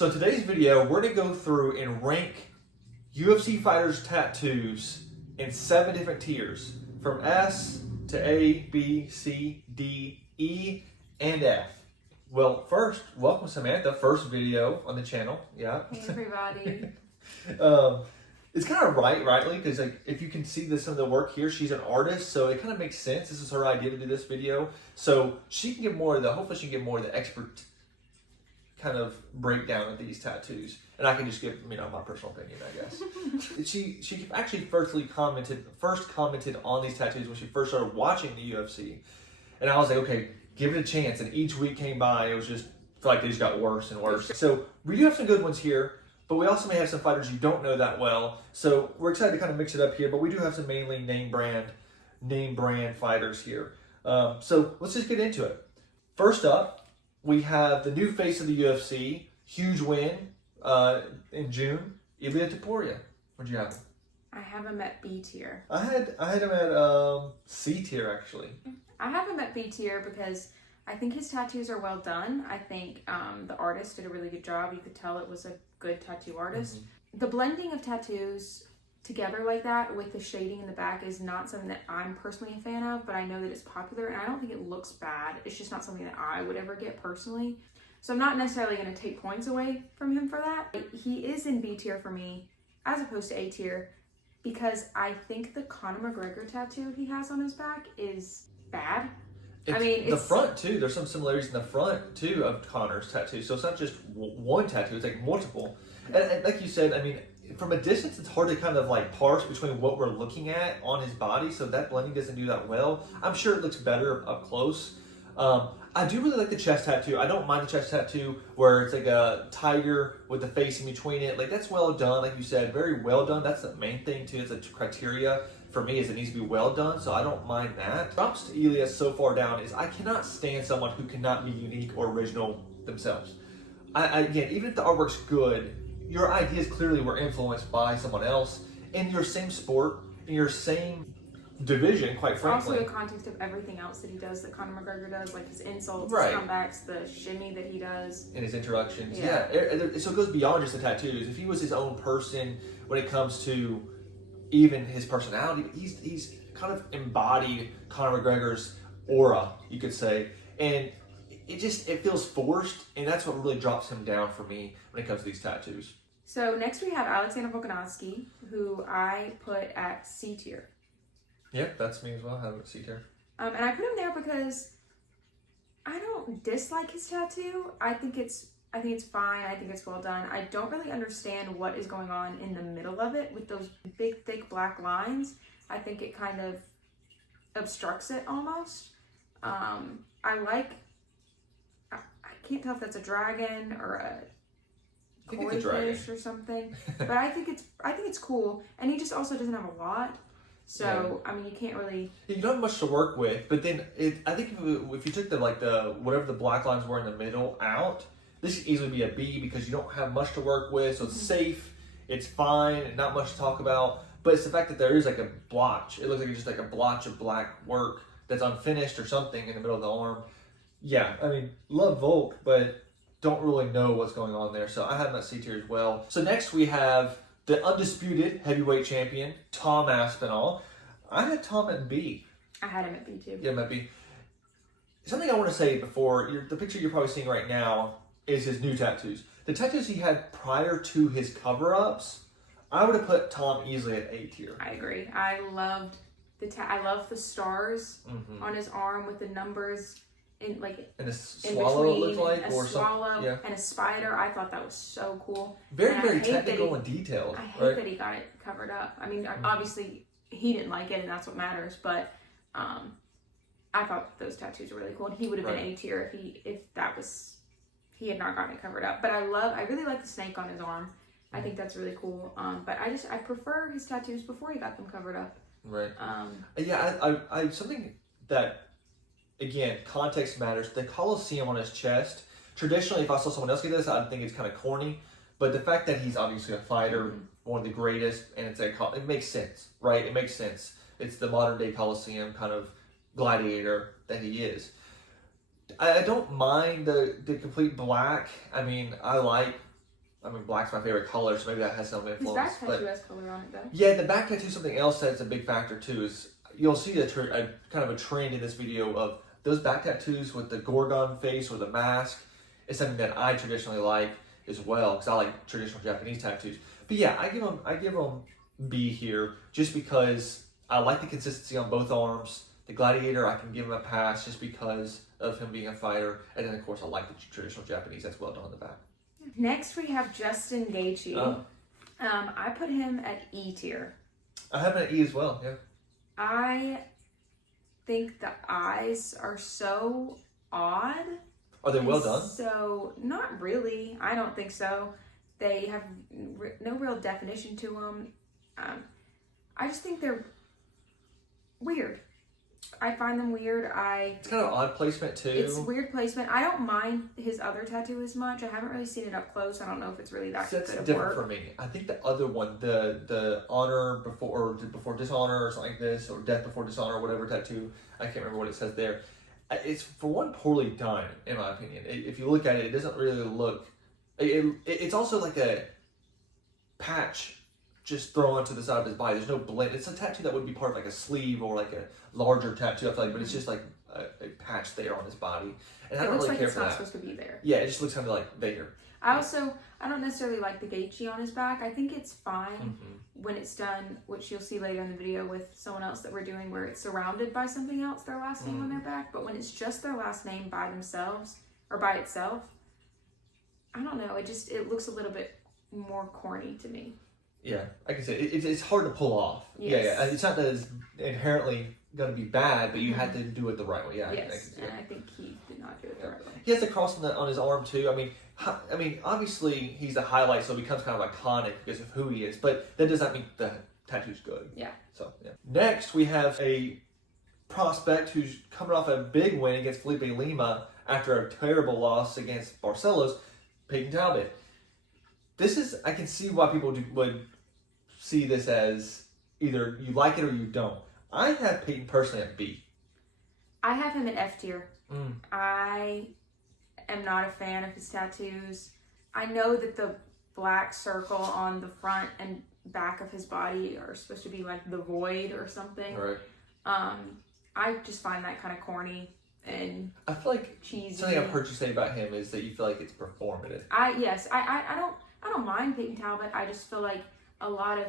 So in today's video, we're going to go through and rank UFC fighters' tattoos in 7 different tiers, from S to A, B, C, D, E, and F. Well, first, welcome Samantha, first video on the channel. Yeah. Hey everybody. It's kind of rightly, because like if you can see some of the work here, she's an artist, so it kind of makes sense. This is her idea to do this video, so she can give more of the, hopefully she can give more of the expert kind of breakdown of these tattoos, and I can just give my personal opinion, I guess. she actually first commented on these tattoos when she first started watching the UFC, and I was like, okay, give it a chance. And each week came by, it was just felt like they just got worse and worse. So we do have some good ones here, but we also may have some fighters you don't know that well. So we're excited to kind of mix it up here, but we do have some mainly name brand fighters here. So let's just get into it. First up, we have the new face of the UFC, huge win in June, Ilia Topuria. Where'd you have him? I have him at B tier. I had him at C tier, actually. I have him at B tier because I think his tattoos are well done. I think the artist did a really good job. You could tell it was a good tattoo artist. Mm-hmm. The blending of tattoos together like that with the shading in the back is not something that I'm personally a fan of, but I know that it's popular and I don't think it looks bad. It's just not something that I would ever get personally. So I'm not necessarily going to take points away from him for that. He is in B tier for me as opposed to A tier because I think the Conor McGregor tattoo he has on his back is bad. It's the front too. There's some similarities in the front too of Conor's tattoo. So it's not just one tattoo, it's like multiple. And like you said, I mean, from a distance, it's hard to kind of like parse between what we're looking at on his body, so that blending doesn't do that well. I'm sure it looks better up close. I do really like the chest tattoo. I don't mind the chest tattoo where it's like a tiger with the face in between it. Like, that's well done, like you said, very well done. That's the main thing too. It's a criteria for me, is it needs to be well done, so I don't mind that. Props to Elias so far down is I cannot stand someone who cannot be unique or original themselves. Again, even if the artwork's good, your ideas clearly were influenced by someone else in your same sport, in your same division, quite frankly. Also the context of everything else that he does, that Conor McGregor does, like his insults, right, his comebacks, the shimmy that he does. And his introductions. Yeah. So it goes beyond just the tattoos. If he was his own person when it comes to even his personality, he's kind of embodied Conor McGregor's aura, you could say. And it feels forced, and that's what really drops him down for me when it comes to these tattoos. So next we have Alexander Volkanovski, who I put at C tier. Yep, that's me as well. I have him at C tier. And I put him there because I don't dislike his tattoo. I think it's fine. I think it's well done. I don't really understand what is going on in the middle of it with those big, thick black lines. I think it kind of obstructs it almost. I can't tell if that's a dragon or a koi fish or something, but I think it's cool. And he just also doesn't have a lot, so yeah. I mean, you can't really. You don't have much to work with, but then I think if you took the whatever the black lines were in the middle out, this could easily be a B because you don't have much to work with, so it's safe, it's fine, and not much to talk about. But it's the fact that there is like a blotch. It looks like it's just like a blotch of black work that's unfinished or something in the middle of the arm. Yeah, I mean, love Volk, but don't really know what's going on there. So I have him at C tier as well. So next we have the undisputed heavyweight champion, Tom Aspinall. I had Tom at B. I had him at B too. Yeah, at B. Something I want to say before, the picture you're probably seeing right now is his new tattoos. The tattoos he had prior to his cover-ups, I would have put Tom easily at A tier. I agree. I loved I love the stars on his arm with the numbers. And a swallow, it looked like, a swallow and a spider. I thought that was so cool. Very technical and detailed. I hate that he got it covered up. I mean, obviously he didn't like it, and that's what matters. But I thought those tattoos were really cool, and he would have been A tier if he had not gotten it covered up. But I really like the snake on his arm. I think that's really cool. But I prefer his tattoos before he got them covered up. Right. I something that. Again, context matters. The Coliseum on his chest, traditionally, if I saw someone else get this, I'd think it's kind of corny. But the fact that he's obviously a fighter, one of the greatest, and it makes sense, right? It makes sense. It's the modern day Coliseum kind of gladiator that he is. I don't mind the complete black. I mean, I like I mean, black's my favorite color, so maybe that has some His influence. back tattoo has color on it, though. Yeah, the back tattoo, something else that's a big factor too is you'll see a kind of a trend in this video of those back tattoos with the Gorgon face or the mask. Is something that I traditionally like as well because I like traditional Japanese tattoos. But yeah, I give them B here just because I like the consistency on both arms. The Gladiator, I can give him a pass just because of him being a fighter, and then of course I like the traditional Japanese that's well done on the back. Next, we have Justin Gaethje. I put him at E tier. I have him at E as well. Yeah. I think the eyes are so odd. Are they well done? So, not really. I don't think so. They have no real definition to them. I just think they're weird. I find them weird. It's kind of odd placement too. It's weird placement. I don't mind his other tattoo as much. I haven't really seen it up close. I don't know if it's really that good of different work. for me. I think the other one, the honor before dishonor or something like this, or death before dishonor, or whatever tattoo. I can't remember what it says there. It's for one poorly done in my opinion. If you look at it, it doesn't really look. It's also like a patch just thrown onto the side of his body. There's no blend. It's a tattoo that would be part of like a sleeve or like a larger tattoo, I feel like, but it's just like a patch there on his body. And I don't really care for that. It looks like it's not supposed to be there. Yeah, it just looks kind of like there. I don't necessarily like the Gaethje on his back. I think it's fine when it's done, which you'll see later in the video with someone else that we're doing, where it's surrounded by something else, their last name on their back. But when it's just their last name by themselves or by itself, I don't know. It looks a little bit more corny to me. Yeah, I can say it's hard to pull off. Yes. Yeah. It's not that it's inherently going to be bad, but you had to do it the right way. Yeah, yes, and I think he did not do it the right way. He has the cross on his arm too. I mean, obviously he's the highlight, so it becomes kind of iconic because of who he is. But that does not mean the tattoo's good. Yeah. So yeah. Next, we have a prospect who's coming off a big win against Felipe Lima after a terrible loss against Barcelos, Peyton Talbot. I can see why people would see this as either you like it or you don't. I have Peyton personally at B. I have him at F tier. I am not a fan of his tattoos. I know that the black circle on the front and back of his body are supposed to be like the void or something. Right. I just find that kind of corny and I feel like cheesy. Something I've heard you say about him is that you feel like it's performative. I don't mind Peyton Talbot. I just feel like a lot of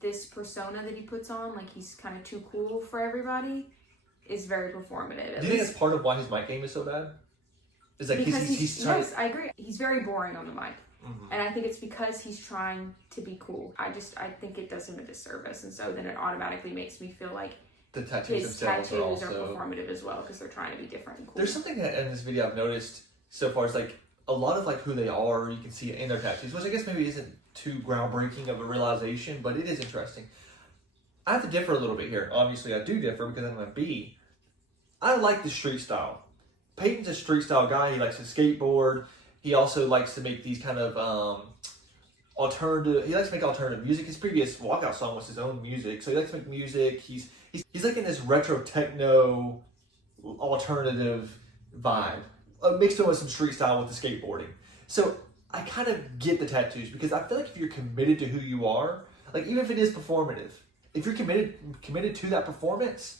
this persona that he puts on, like he's kind of too cool for everybody, is very performative. Do you think that's part of why his mic game is so bad? Is like he's trying yes, I agree. He's very boring on the mic. And I think it's because he's trying to be cool. I think it does him a disservice, and so then it automatically makes me feel like the tattoos his themselves tattoos are also performative as well because they're trying to be different and cool. There's something that in this video I've noticed so far is like a lot of like who they are. You can see it in their tattoos, which I guess maybe isn't too groundbreaking of a realization, but it is interesting. I have to differ a little bit here. Obviously, I do differ because I'm a B. I like the street style. Peyton's a street style guy. He likes to skateboard. He also likes to make these kind of alternative. He likes to make alternative music. His previous walkout song was his own music, so he likes to make music. He's like in this retro techno alternative vibe, mixed in with some street style with the skateboarding. So I kind of get the tattoos because I feel like if you're committed to who you are, like even if it is performative, if you're committed to that performance,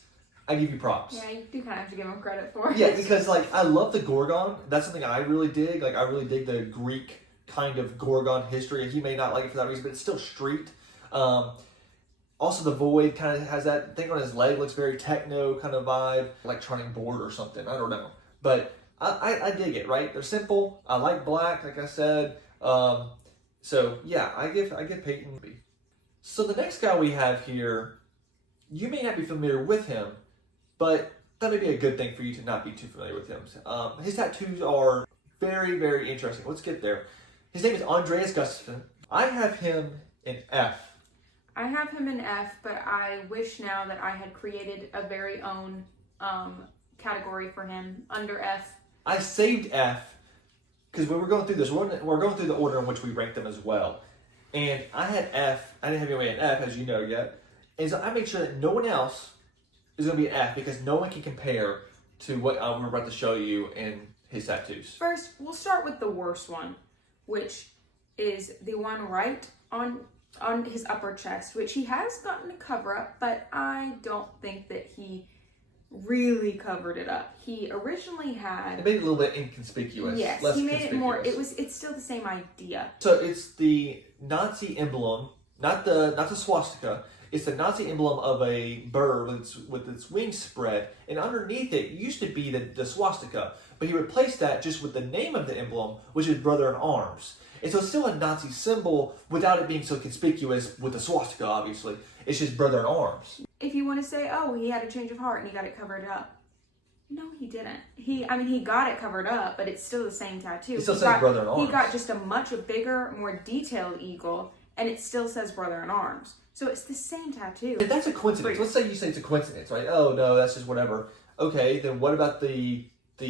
I give you props. Yeah, you do kind of have to give him credit for it. Yeah, because like I love the Gorgon. That's something I really dig. Like I really dig the Greek kind of Gorgon history. He may not like it for that reason, but it's still street. Also, the Void kind of has that thing on his leg. Looks very techno kind of vibe, electronic board or something. I don't know, but I dig it. Right? They're simple. I like black, like I said. So yeah, I give Peyton B. So the next guy we have here, you may not be familiar with him, but that may be a good thing for you to not be too familiar with him. His tattoos are very, very interesting. Let's get there. His name is Andreas Gustafsson. I have him in F. I have him in F, but I wish now that I had created a very own category for him under F. I saved F because when we're going through this, we're going through the order in which we rank them as well. And I had F. I didn't have anybody in F, as you know yet. And so I made sure that no one else is going to be an F because no one can compare to what we're about to show you in his tattoos. First, we'll start with the worst one, which is the one right on his upper chest, which he has gotten a cover up, but I don't think that he really covered it up. He originally had... It made it a little bit inconspicuous. Yes, less he made it more... conspicuous. It's still the same idea. So it's the Nazi emblem, not the swastika. It's the Nazi emblem of a bird with its wings spread, and underneath it used to be the swastika, but he replaced that just with the name of the emblem, which is Brother in Arms. And so it's still a Nazi symbol without it being so conspicuous with the swastika, obviously. It's just Brother in Arms. If you want to say, oh, he had a change of heart and he got it covered up. No, he didn't. He got it covered up, but it's still the same tattoo. It still says Brother in Arms. He got just a much bigger, more detailed eagle, and it still says Brother in Arms. So it's the same tattoo. If that's a coincidence, let's say you say it's a coincidence, right? Oh, no, that's just whatever. Okay, then what about the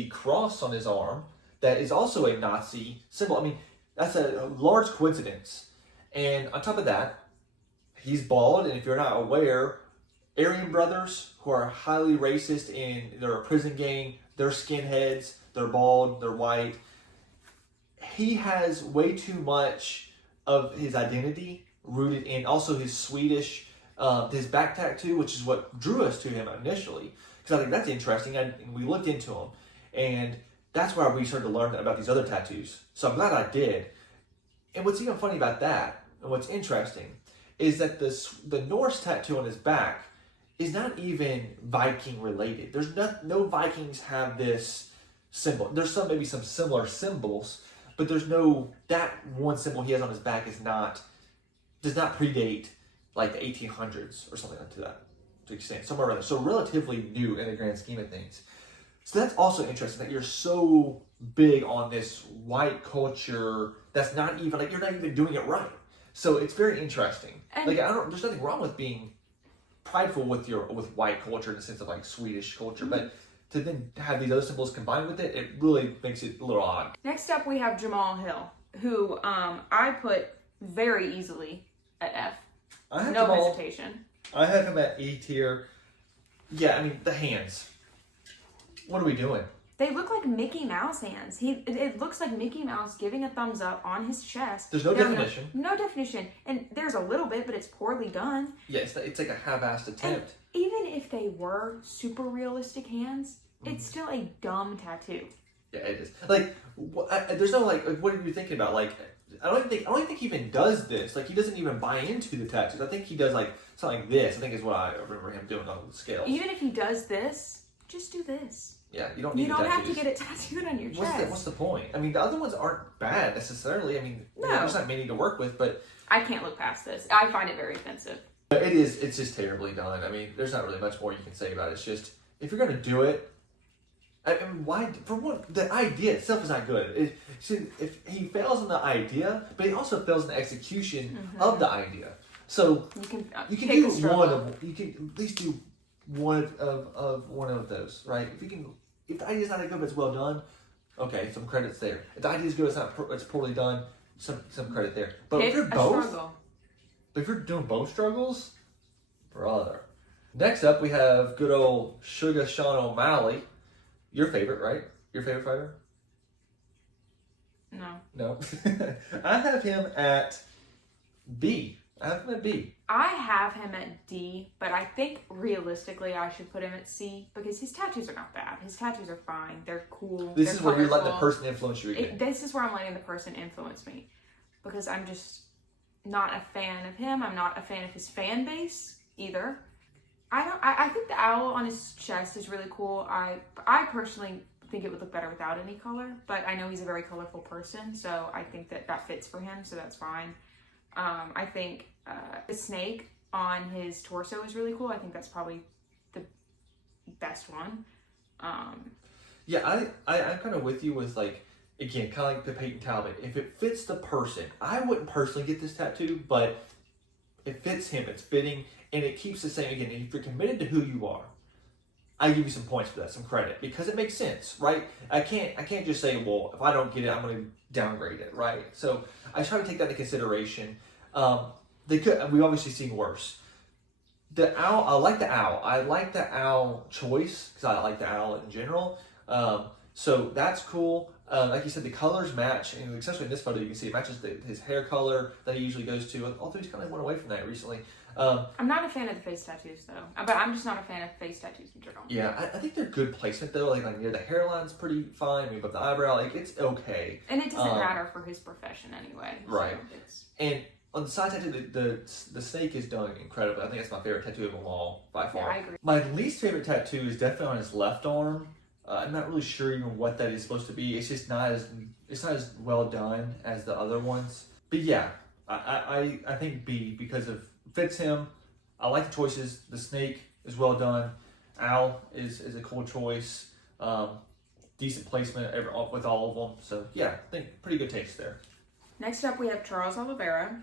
cross on his arm that is also a Nazi symbol? I mean, that's a large coincidence. And on top of that, he's bald, and if you're not aware, Aryan brothers who are highly racist and they're a prison gang, they're skinheads, they're bald, they're white. He has way too much of his identity rooted in also his Swedish, his back tattoo, which is what drew us to him initially. Because I think that's interesting, and we looked into him, and that's where we started to learn about these other tattoos. So I'm glad I did. And what's even funny about that, and what's interesting, is that the Norse tattoo on his back is not even Viking related. There's no Vikings have this symbol. There's maybe some similar symbols, but there's that one symbol he has on his back does not predate like the 1800s or something like that. To extent, somewhere around there. So relatively new in the grand scheme of things. So that's also interesting that you're so big on this white culture that's not even like you're not even doing it right. So it's very interesting. And like there's nothing wrong with being prideful with white culture in the sense of like Swedish culture, but to then have these other symbols combined with it, it really makes it a little odd. Next up, we have Jamal Hill, who I put very easily at F. No hesitation. I have him at E tier. Yeah, I mean, the hands. What are we doing? They look like Mickey Mouse hands. It looks like Mickey Mouse giving a thumbs up on his chest. There's no definition. No definition. And there's a little bit, but it's poorly done. Yeah, it's like a half-assed attempt. And even if they were super realistic hands, it's still a dumb tattoo. Yeah, it is. Like, there's no, like, what are you thinking about? Like, I don't think he even does this. Like, he doesn't even buy into the tattoos. I think he does, like, something like this. I think is what I remember him doing on the scales. Even if he does this, just do this. Yeah, you don't need You don't have to get it tattooed on your chest. What's the point? I mean, the other ones aren't bad necessarily. I mean, no. There's not many to work with, but... I can't look past this. I find it very offensive. It's just terribly done. I mean, there's not really much more you can say about it. It's just, if you're going to do it, I mean, why? For one, the idea itself is not good. If he fails in the idea, but he also fails in the execution of the idea. So you can do one of you can at least do one of those, right? If the idea is not that good, but it's well done, okay, some credits there. If the idea is good, it's poorly done, some credit there. But if you're doing both struggles, brother. Next up, we have good old Sugar Sean O'Malley. Your favorite, right? Your favorite fighter? No. I have him at B. I have him at B. I have him at D, but I think realistically I should put him at C because his tattoos are not bad. His tattoos are fine. They're cool. This is where you're letting the person influence you again. This is where I'm letting the person influence me because I'm just not a fan of him. I'm not a fan of his fan base either. I think the owl on his chest is really cool. I personally think it would look better without any color, but I know he's a very colorful person, so I think that fits for him, so that's fine. I think the snake on his torso is really cool. I think that's probably the best one. Yeah, I'm kind of with you with, like, again, kind of like the Peyton Talbot. If it fits the person, I wouldn't personally get this tattoo, but it fits him. It's fitting, and it keeps the same. Again, if you're committed to who you are, I give you some points for that, some credit, because it makes sense, right? I can't just say, well, if I don't get it, I'm going to downgrade it, right? So I try to take that into consideration. We've obviously seen worse. The owl, I like the owl. I like the owl choice because I like the owl in general. So that's cool. Like you said, the colors match, and especially in this photo, you can see it matches his hair color that he usually goes to. Although he's kind of went away from that recently. I'm not a fan of the face tattoos though, but I'm just not a fan of face tattoos in general. Yeah, I think they're good placement though. Like near the hairline's pretty fine. Maybe above the eyebrow, like it's okay. And it doesn't matter for his profession anyway. Right. So and on the side tattoo, the snake is done incredibly. I think that's my favorite tattoo of them all by far. Yeah, I agree. My least favorite tattoo is definitely on his left arm. I'm not really sure even what that is supposed to be. It's just not as well done as the other ones. But yeah, I think B because of fits him. I like the choices. The snake is well done. Owl is a cool choice. Decent placement with all of them. So yeah, I think pretty good taste there. Next up, we have Charles Oliveira,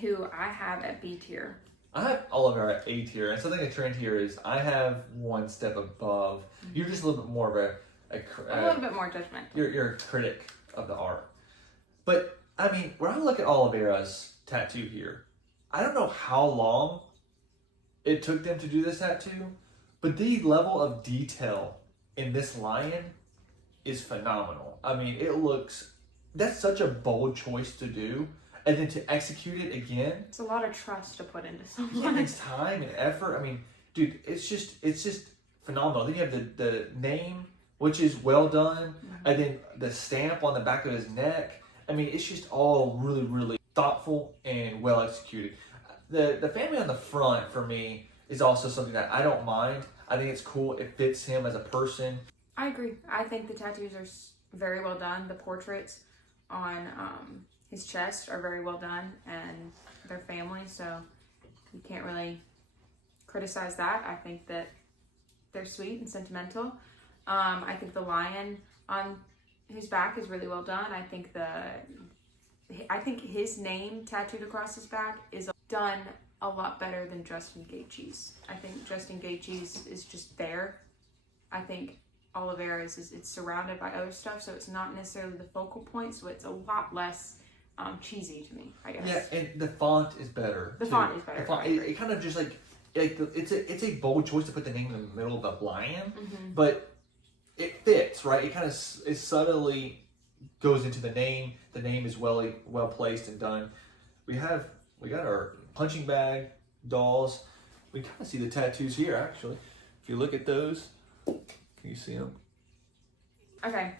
who I have at B tier. I have Oliveira at A tier, and something a trend here is I have one step above. Mm-hmm. You're just a little bit more of a little bit more judgmental. You're a critic of the art. But I mean, when I look at Oliveira's tattoo here, I don't know how long it took them to do this tattoo, but the level of detail in this lion is phenomenal. I mean, that's such a bold choice to do, and then to execute it again. It's a lot of trust to put into someone. Yeah, it's time and effort. I mean, dude, it's just phenomenal. Then you have the name, which is well done, and then the stamp on the back of his neck. I mean, it's just all really, really thoughtful and well executed. The family on the front for me is also something that I don't mind. I think it's cool. It fits him as a person. I agree. I think the tattoos are very well done. The portraits on his chest are very well done, and their family, so you can't really criticize that. I think that they're sweet and sentimental. I think the lion on his back is really well done. I think his name tattooed across his back is done a lot better than Justin Gaethje's. I think Justin Gaethje's is just there. I think Oliveira's it's surrounded by other stuff, so it's not necessarily the focal point, so it's a lot less cheesy to me, I guess. Yeah, and the font is better. The font is better. It kind of just it's a bold choice to put the name in the middle of the lion, but it fits, right? It kind of subtly goes into the name. The name is well placed and done. We got our punching bag dolls. We kind of see the tattoos here, actually. If you look at those, can you see them? Okay.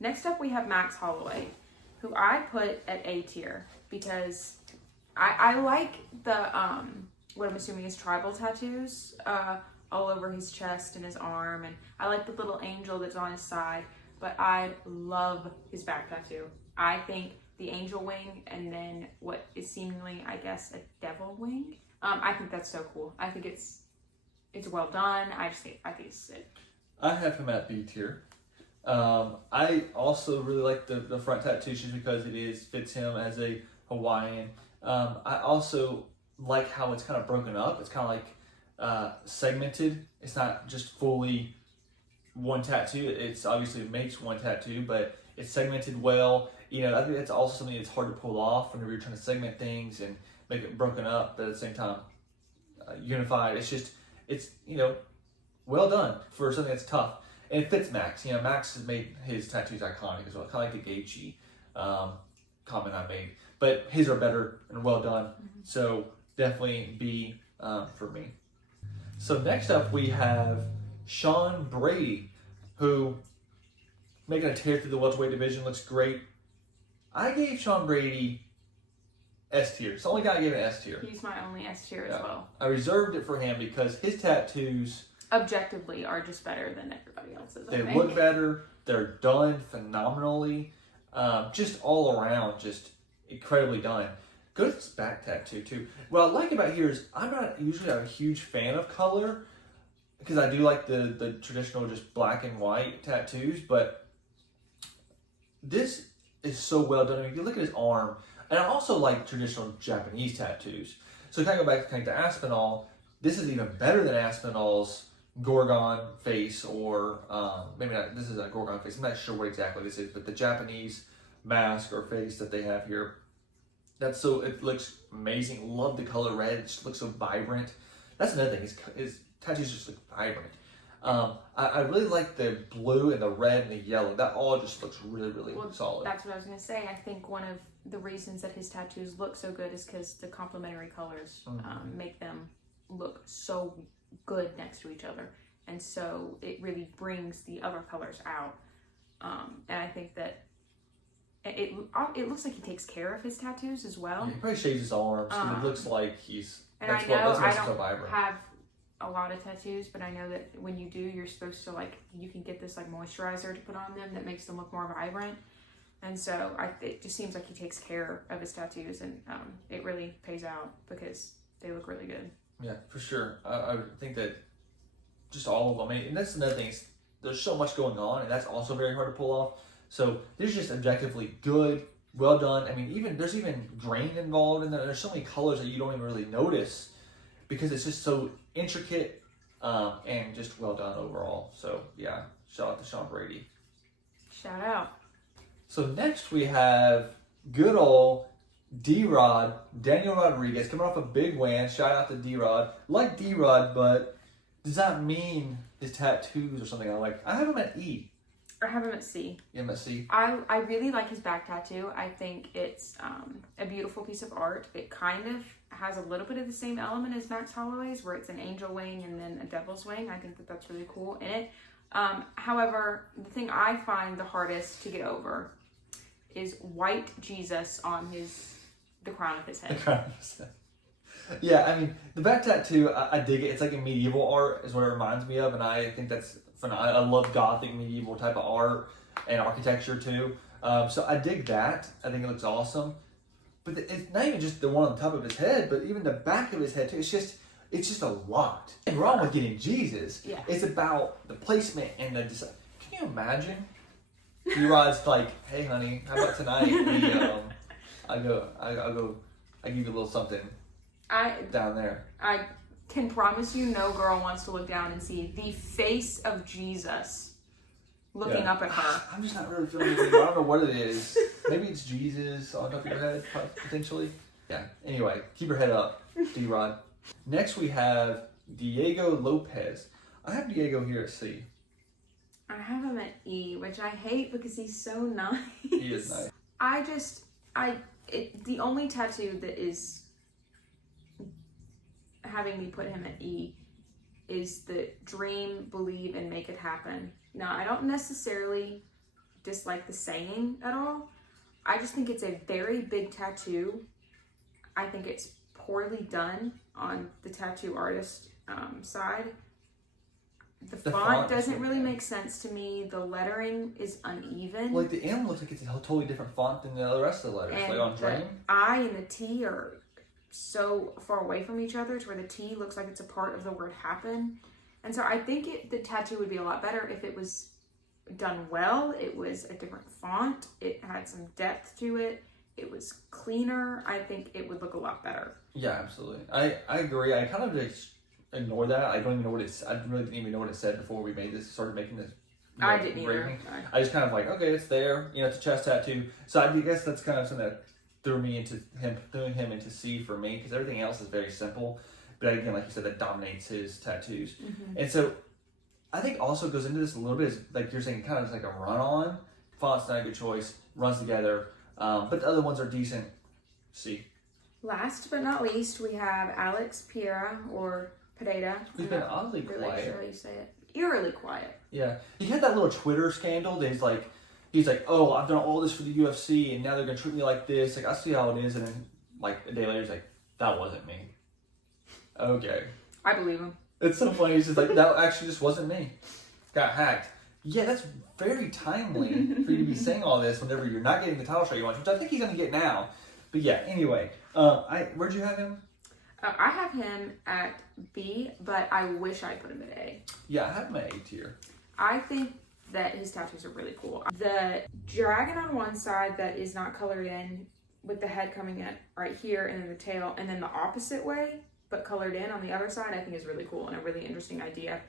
Next up, we have Max Holloway, who I put at A tier because I like the what I'm assuming is tribal tattoos all over his chest and his arm, and I like the little angel that's on his side, but I love his back tattoo. I think the angel wing and then what is seemingly, I guess, a devil wing. I think that's so cool. I think it's well done. I think it's sick. I have him at B tier. I also really like the front tattoo just because it fits him as a Hawaiian. I also like how it's kind of broken up. It's kind of like segmented. It's not just fully one tattoo. It's obviously makes one tattoo, but it's segmented well. You know, I think that's also something that's hard to pull off whenever you're trying to segment things and make it broken up, but at the same time unified. It's well done for something that's tough. And it fits Max. You know, Max has made his tattoos iconic as well, kind of like the Gaethje comment I made. But his are better and well done. So definitely B for me. So next up we have Sean Brady, who making a tear through the welterweight division, looks great. I gave Sean Brady S tier. It's the only guy I gave an S tier. He's my only S tier as well. I reserved it for him because his tattoos objectively are just better than everybody else's. They look better. They're done phenomenally. Just all around, just incredibly done. Go to this back tattoo too. What I like about here is I'm not usually a huge fan of color because I do like the traditional just black and white tattoos, but this is so well done. I mean, if you look at his arm, and I also like traditional Japanese tattoos. So kind of go back to kind of Aspinall. This is even better than Aspinall's Gorgon face, or maybe not. This is a Gorgon face. I'm not sure what exactly this is, but the Japanese mask or face that they have here. It looks amazing. Love the color red. It just looks so vibrant. That's another thing. His tattoos just look vibrant. I really like the blue and the red and the yellow. That all just looks really, really solid. That's what I was going to say. I think one of the reasons that his tattoos look so good is because the complementary colors make them look so good next to each other. And so it really brings the other colors out. And I think that it looks like he takes care of his tattoos as well. Yeah, he probably shaves his arms. It looks like he's... And I know I don't have a lot of tattoos, but I know that when you do, you're supposed to you can get this moisturizer to put on them that makes them look more vibrant. And so it just seems like he takes care of his tattoos, and it really pays out because they look really good. Yeah, for sure. I would think that just all of them. I mean, and that's another thing. There's so much going on, and that's also very hard to pull off. So there's just objectively good, well done. I mean, there's even grain involved in there. There's so many colors that you don't even really notice because it's just so intricate and just well done overall. So yeah, shout out to Sean Brady. Shout out. So next we have good old D-Rod, Daniel Rodriguez, coming off a big win. Shout out to D-Rod. Like D-Rod, but does that mean his tattoos or something? I have him at E. I have him at C. You have him at C? I really like his back tattoo. I think it's a beautiful piece of art. It kind of has a little bit of the same element as Max Holloway's, where it's an angel wing and then a devil's wing. I think that that's really cool in it. However, the thing I find the hardest to get over is white Jesus on the crown of his head. The crown of his head. Yeah, I mean, the back tattoo, I dig it. It's like a medieval art is what it reminds me of, and I think that's phenomenal. I love gothic medieval type of art and architecture too. So I dig that. I think it looks awesome. But it's not even just the one on the top of his head, but even the back of his head too. It's just a lot. And wrong with getting Jesus. Yeah. It's about the placement and the design. Can you imagine? D-Rod's like, hey honey, how about tonight? I give you a little something down there. I can promise you no girl wants to look down and see the face of Jesus looking up at her. I'm just not really feeling anything. I don't know what it is. Maybe it's Jesus on top of your head, potentially. Yeah. Anyway, keep your head up, D-Rod. Next we have Diego Lopez. I have Diego here at C. I have him at E, which I hate because he's so nice. He is nice. The only tattoo that is having me put him at E is the dream, believe, and make it happen. Now, I don't necessarily dislike the saying at all. I just think it's a very big tattoo. I think it's poorly done on the tattoo artist side. The font doesn't really make sense to me. The lettering is uneven. Like the M looks like it's a totally different font than the rest of the letters. And like on the Dream. I and the T are so far away from each other to where the T looks like it's a part of the word happen. And so I think the tattoo would be a lot better if it was done well. It was a different font. It had some depth to it. It was cleaner. I think it would look a lot better. Yeah, absolutely. I agree. I kind of just ignored that. I don't even know what it's. I really didn't even know what it said before we started making this. I didn't either. I just kind of okay, it's there. It's a chest tattoo. So I guess that's kind of something that threw him into C for me, because everything else is very simple. But again, like you said, that dominates his tattoos. Mm-hmm. And so I think also goes into this a little bit is like you're saying, kind of like a run-on. Font's not a good choice. Runs together. But the other ones are decent. C. Last but not least, we have Alex Pereira or Pereira. He's been oddly quiet. Really sure how you say it. Eerily quiet. Yeah. He had that little Twitter scandal that he's like, oh, I've done all this for the UFC and now they're going to treat me like this. Like, I see how it is. And then, a day later, he's like, that wasn't me. Okay. I believe him. It's so funny. He's just like, that actually just wasn't me. Got hacked. Yeah, that's very timely for you to be saying all this whenever you're not getting the title shot you want, which I think he's going to get now. But yeah, anyway. Where'd you have him? I have him at B, but I wish I put him at A. Yeah, I have him at A tier. I think that his tattoos are really cool. The dragon on one side that is not colored in, with the head coming in right here, and then the tail, and then the opposite way, but colored in on the other side, I think is really cool and a really interesting idea.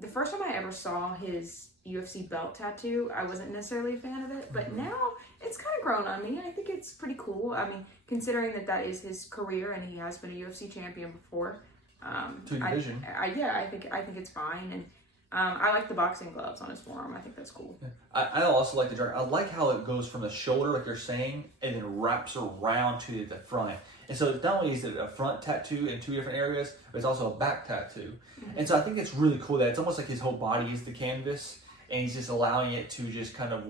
The first time I ever saw his UFC belt tattoo, I wasn't necessarily a fan of it, but now it's kind of grown on me. I think it's pretty cool. I mean, considering that is his career and he has been a UFC champion before, To division. I think it's fine, and I like the boxing gloves on his forearm. I think that's cool. Yeah. I also like the joint. I like how it goes from the shoulder, like you're saying, and then wraps around to the front. And so not only is it a front tattoo in 2 different areas, but it's also a back tattoo. Mm-hmm. And so I think it's really cool that it's almost like his whole body is the canvas, and he's just allowing it to just kind of,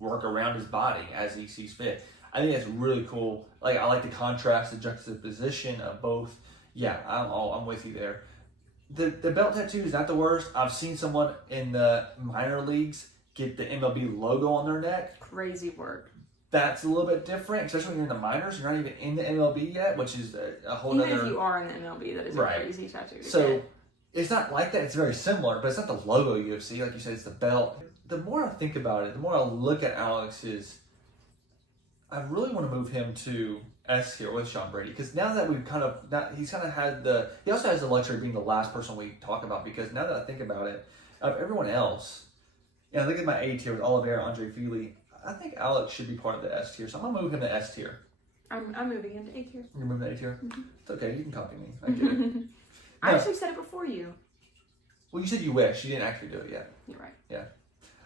work around his body as he sees fit. I think that's really cool. Like, I like the contrast, the juxtaposition of both. Yeah, I'm with you there. The belt tattoo is not the worst. I've seen someone in the minor leagues get the MLB logo on their neck. Crazy work. That's a little bit different, especially when you're in the minors. You're not even in the MLB yet, which is a whole Even other... if you are in the MLB, that is a crazy tattoo. So, it's not like that. It's very similar, but it's not the logo UFC. Like you said, it's the belt. The more I think about it, the more I look at Alex's... I really want to move him to S tier with Sean Brady, because now that he's kind of had the... He also has the luxury of being the last person we talk about, because now that I think about it, of everyone else, I think at my A tier with Oliveira, Andre Fili, I think Alex should be part of the S tier, so I'm going to move him to S tier. I'm moving him to A tier. You're moving to A tier? Mm-hmm. It's okay, you can copy me. I get it. I actually said it before you. Well, you said you wish. You didn't actually do it yet. You're right. Yeah.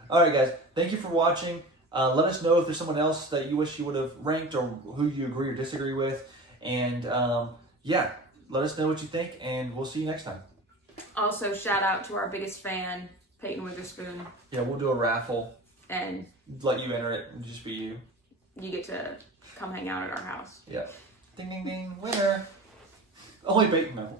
All right, guys. Thank you for watching. Let us know if there's someone else that you wish you would have ranked or who you agree or disagree with. And, let us know what you think, and we'll see you next time. Also, shout out to our biggest fan, Peyton Witherspoon. Yeah, we'll do a raffle. And let you enter it and just be you. You get to come hang out at our house. Yeah. Ding, ding, ding. Winner. Only Peyton, though.